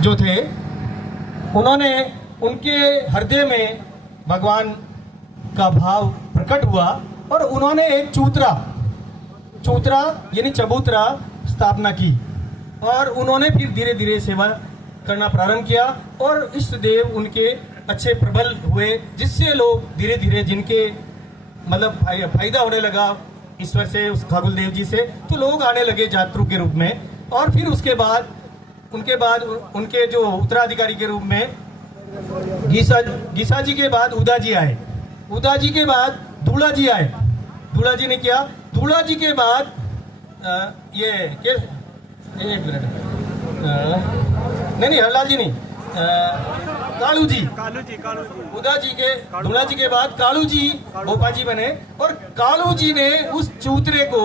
जो थे, उन्होंने उनके हृदय में भगवान का भाव प्रकट हुआ और उन्होंने एक चूतरा यानी चबूतरा स्थापना की और उन्होंने फिर धीरे धीरे सेवा करना प्रारंभ किया और इष्ट देव उनके अच्छे प्रबल हुए, जिससे लोग धीरे धीरे जिनके मतलब फायदा होने लगा ईश्वर से, उस खाकुल देव जी से, तो लोग आने लगे जातरू के रूप में। और फिर उसके बाद उनके जो उत्तराधिकारी के रूप में गीसा जी के बाद उदा जी आए, उदा जी के बाद धूला जी आए, धूला जी ने किया, धूला जी के बाद एक मिनट, नहीं हरलाल जी नहीं, कालू जी, उदा जी के धूला जी के बाद कालू जी भोपा जी बने और कालू जी ने उस चूतरे को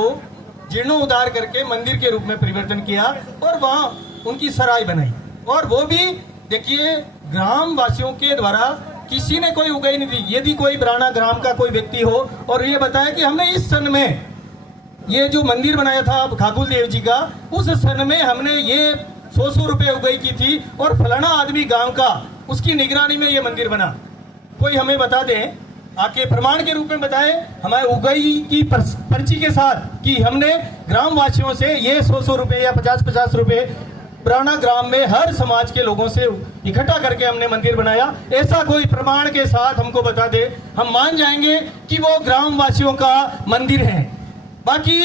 जीर्णोद्धार करके मंदिर के रूप में परिवर्तन किया और वहां उनकी सराय बनाई। और वो भी देखिए ग्राम वासियों के द्वारा, किसी ने कोई उगाई नहीं दी। यदि कोई ब्राह्मण ग्राम का कोई व्यक्ति हो और ये बताया कि हमने इस सन में ये जो मंदिर बनाया था खाकुल देव जी का, उस सन में हमने ये 100 रुपए उगाई की थी और फलाना आदमी गांव का, उसकी निगरानी में ये मंदिर बना, कोई हमें बता दे, आके प्रमाण के रूप में बताए हमारे उगाई की पर्ची के साथ कि हमने ग्राम वासियों से ये 100 रुपए या 50 रुपए पुराना ग्राम में हर समाज के लोगों से इकट्ठा करके हमने मंदिर बनाया, ऐसा कोई प्रमाण के साथ हमको बता दे, हम मान जाएंगे कि वो ग्राम वासियों का मंदिर है। बाकी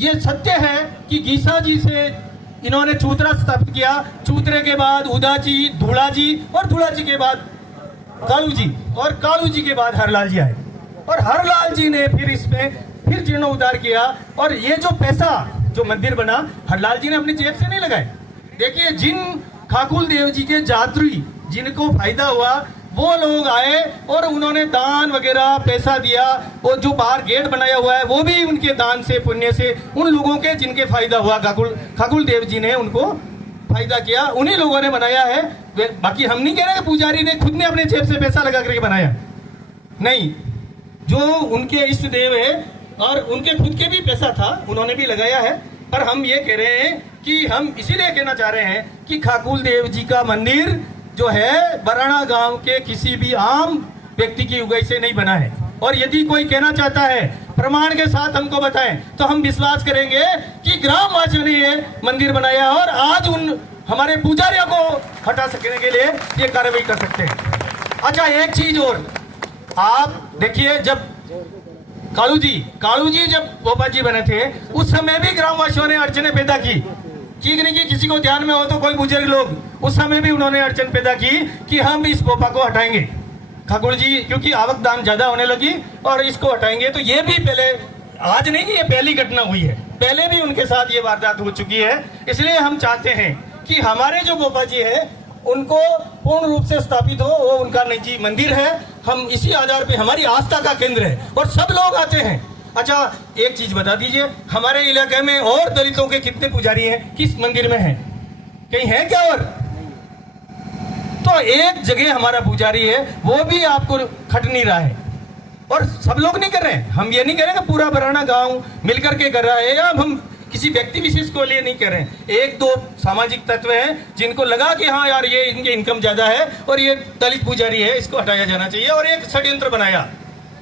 ये सत्य है कि गीसा जी से इन्होंने चूतरा स्थापित किया, चूतरे के बाद उदा जी, धूला जी और धूला जी के बाद कालू जी और कालू जी के बाद हरलाल जी आए और हरलाल जी ने फिर इसमें फिर जीर्णोद्धार किया। और ये जो पैसा जो मंदिर बना, हरलाल जी ने अपनी जेब से नहीं लगाए। देखिए जिन खाकुल देव जी के जात्री जिनको फायदा हुआ वो लोग आए और उन्होंने दान वगैरह पैसा दिया, और जो बाहर गेट बनाया हुआ है वो भी उनके दान से पुण्य से उन लोगों के जिनके फायदा हुआ, खाकुल देव जी ने उनको फायदा किया, उन्हीं लोगों ने बनाया है। बाकी हम नहीं कह रहे कि पुजारी ने खुद ने अपने जेब से पैसा लगा करके बनाया, नहीं, जो उनके इष्ट देव है और उनके खुद के भी पैसा था, उन्होंने भी लगाया है। पर हम ये कह रहे हैं कि हम इसीलिए कहना चाह रहे हैं कि खाकुल देव जी का मंदिर जो है बराना गांव के किसी भी आम व्यक्ति की उगाई से नहीं बना है। और यदि कोई कहना चाहता है प्रमाण के साथ हमको बताएं, तो हम विश्वास करेंगे कि ग्राम वासियों ने ये मंदिर बनाया और आज उन हमारे पुजारियों को हटा सकने के लिए ये कार्रवाई कर सकते हैं। अच्छा एक चीज और, आप देखिए जब कालू जी जब गोपा जी बने थे उस समय भी ग्रामवासियों ने अड़चने पैदा की नहीं की, किसी को ध्यान में हो तो कोई बुजुर्ग लोग उस समय भी उन्होंने अड़चन पैदा की कि हम इस गोपा को हटाएंगे ठाकुर जी, क्योंकि आवक दान ज्यादा होने लगी और इसको हटाएंगे। तो ये भी पहले, आज नहीं, ये पहली घटना हुई है, पहले भी उनके साथ ये वारदात हो चुकी है। इसलिए हम चाहते हैं कि हमारे जो गोपा जी है उनको पूर्ण रूप से स्थापित हो, वो उनका निजी मंदिर है, हम इसी आधार पे हमारी आस्था का केंद्र है और सब लोग आते हैं। अच्छा एक चीज बता दीजिए, हमारे इलाके में और दलितों के कितने पुजारी हैं, किस मंदिर में हैं, कहीं है क्या? और तो एक जगह हमारा पुजारी है, वो भी आपको खट नहीं रहा है और सब लोग नहीं कर रहे हैं। हम ये नहीं कह रहे कि पूरा बराना गांव मिलकर के कर रहा है या हम किसी व्यक्ति विशेष को लिए नहीं कर रहे हैं। एक दो सामाजिक तत्व हैं जिनको लगा कि हाँ यार ये इनके इनकम ज्यादा है और ये दलित पुजारी है, इसको हटाया जाना चाहिए, और एक षड्यंत्र बनाया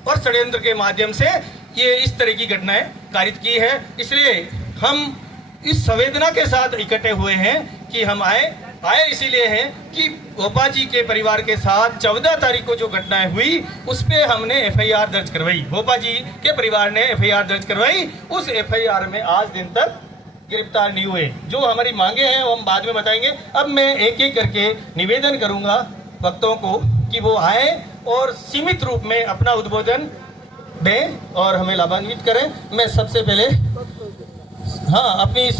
और षड्यंत्र के माध्यम से ये इस तरह की घटनाएं कारित की है। इसलिए हम इस संवेदना के साथ इकट्ठे हुए हैं कि हम आए इसीलिए हैं कि गोपा जी के परिवार के साथ 14 तारीख को जो घटनाएं हुई उस पे हमने एफआईआर दर्ज करवाई, गोपा जी के परिवार ने एफआईआर दर्ज करवाई। उस एफआईआर में आज दिन तक गिरफ्तार नहीं हुए। जो हमारी मांगे हैं वो हम बाद में बताएंगे। अब मैं एक एक करके निवेदन करूंगा भक्तों को कि वो आए और सीमित रूप में अपना उद्बोधन दें और हमें लाभान्वित करें। मैं सबसे पहले अपनी